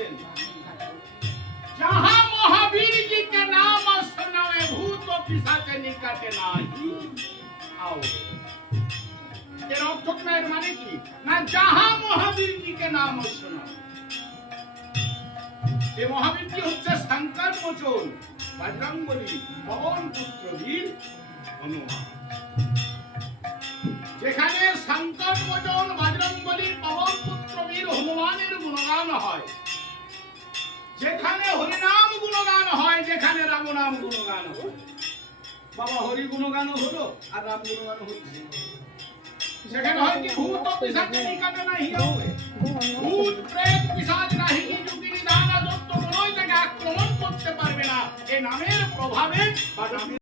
বলছেন, जहाँ महावीर जी के नाम सुनावे भूत पिशाच निकट नाही आओ। এর অর্থ এর মানে কি না, जहाँ महावीर जी के नाम सुनावे, এই মহাবীর জি হচ্ছে শঙ্কর মোচন বজরংবলী পবন পুত্র বীর হনুমান। যেখানে শঙ্কর মোচন বজরংবলী পবন পুত্র বীর হনুমানের গুণগান হয়, যেখানে হরিনাম গুণগান হয়, যেখানে রাম নাম গুণগান হয়, বাবা হরি গুণগান হলো আর রাম গুণগান হচ্ছে, সেখানে হয় কি ভূত পিশাচ নিকটে নাহি হবে, ভূত প্রেত পিশাচ নাহি যুগিনী দানা দত্ত কোনই তাকে আক্রমণ করতে পারবে না এই নামের প্রভাবে বা নামের